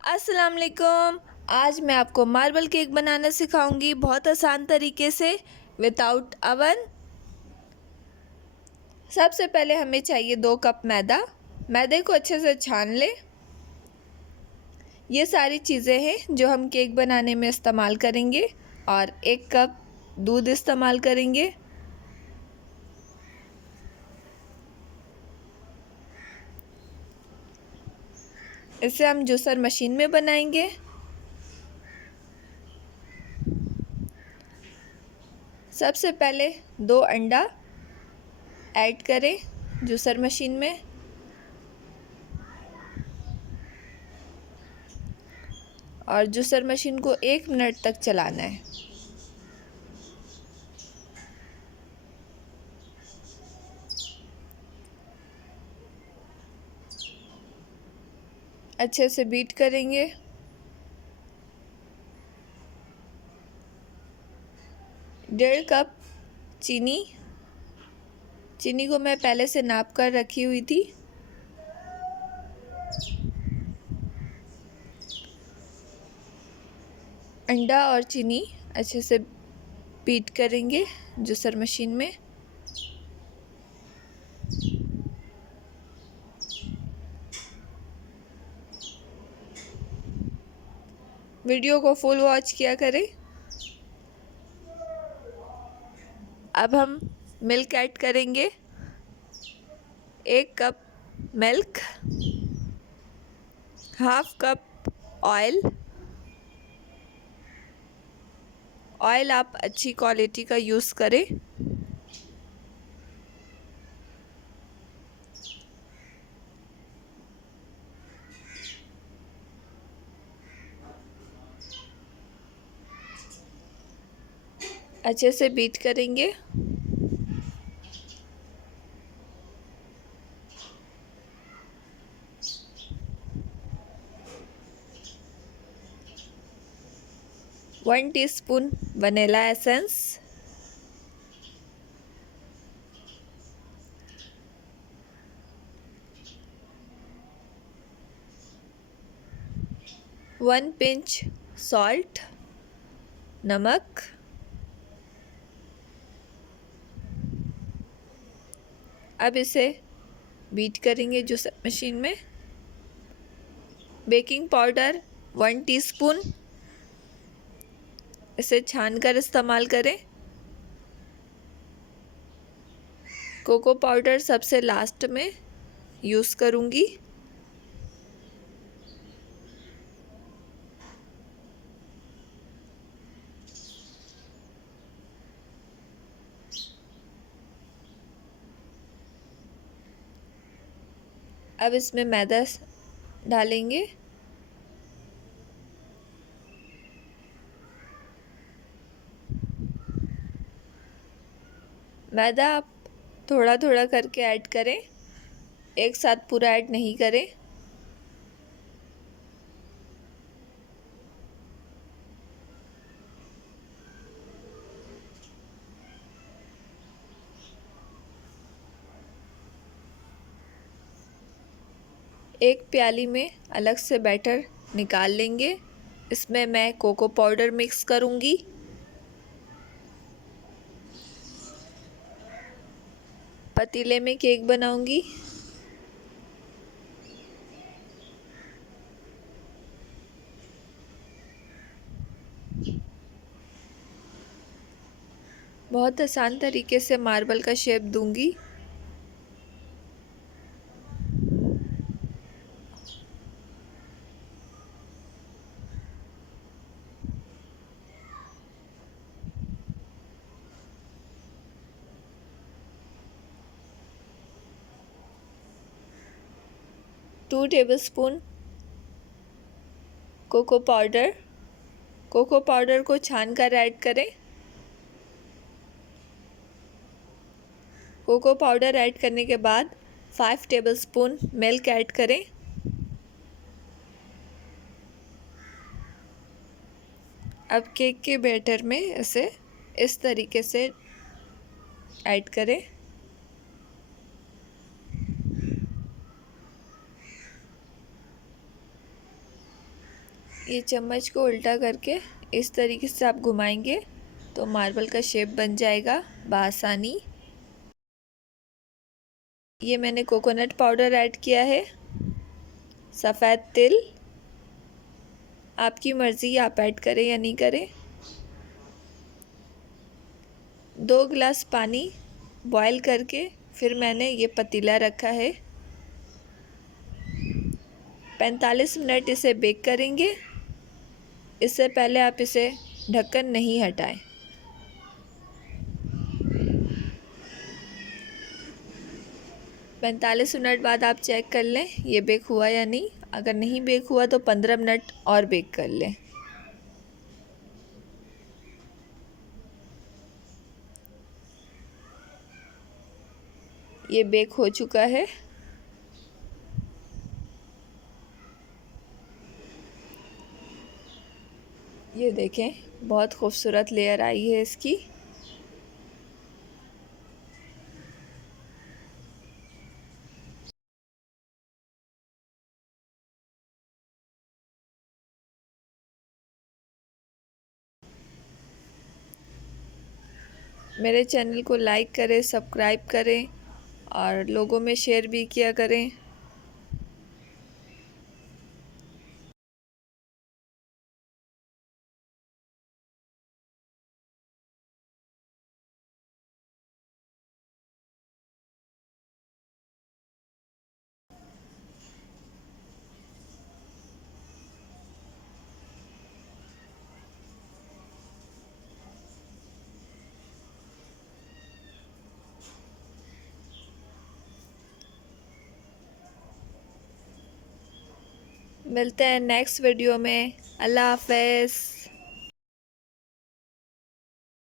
अस्सलाम वालेकुम। आज मैं आपको मार्बल केक बनाना सिखाऊंगी बहुत आसान तरीके से विदाउट अवन। सबसे पहले हमें चाहिए 2 कप मैदा। मैदे को अच्छे से छान लें। ये सारी चीज़ें हैं जो हम केक बनाने में इस्तेमाल करेंगे। और 1 कप दूध इस्तेमाल करेंगे। इसे हम जूसर मशीन में बनाएंगे। सबसे पहले 2 अंडा ऐड करें जूसर मशीन में। और जूसर मशीन को 1 मिनट तक चलाना है। अच्छे से बीट करेंगे। 1.5 कप चीनी को मैं पहले से नाप कर रखी हुई थी। अंडा और चीनी अच्छे से बीट करेंगे जूसर मशीन में। वीडियो को फुल वॉच किया करें। अब हम मिल्क ऐड करेंगे। 1 cup milk, 1/2 cup oil. Oil आप अच्छी क्वालिटी का यूज़ करें। अच्छे से बीट करेंगे। One teaspoon vanilla essence, 1 pinch salt, नमक। अब इसे बीट करेंगे जूसर मशीन में। बेकिंग पाउडर 1 टीस्पून, इसे छानकर इस्तेमाल करें। कोको पाउडर सबसे लास्ट में यूज़ करूँगी। अब इसमें मैदा डालेंगे। मैदा आप थोड़ा थोड़ा करके ऐड करें, एक साथ पूरा ऐड नहीं करें। एक प्याली में अलग से बैटर निकाल लेंगे। इसमें मैं कोको पाउडर मिक्स करूँगी। पतीले में केक बनाऊँगी। बहुत आसान तरीके से मार्बल का शेप दूंगी। टू टेबलस्पून कोको पाउडर को छान कर ऐड करें। कोको पाउडर ऐड करने के बाद 5 टेबलस्पून मिल्क ऐड करें। अब केक के बैटर में इसे इस तरीके से ऐड करें। ये चम्मच को उल्टा करके इस तरीके से आप घुमाएंगे तो मार्बल का शेप बन जाएगा बआसानी। ये मैंने कोकोनट पाउडर ऐड किया है, सफ़ेद तिल, आपकी मर्ज़ी आप ऐड करें या नहीं करें। 2 गिलास पानी बॉईल करके फिर मैंने ये पतीला रखा है। 45 मिनट इसे बेक करेंगे। इससे पहले आप इसे ढक्कन नहीं हटाएं। 45 मिनट बाद आप चेक कर लें ये बेक हुआ या नहीं। अगर नहीं बेक हुआ तो 15 मिनट और बेक कर लें। ये बेक हो चुका है। ये देखें बहुत खूबसूरत लेयर आई है इसकी। मेरे चैनल को लाइक करें, सब्सक्राइब करें और लोगों में शेयर भी किया करें। मिलते हैं नेक्स्ट वीडियो में। अल्लाह हाफ़िज़।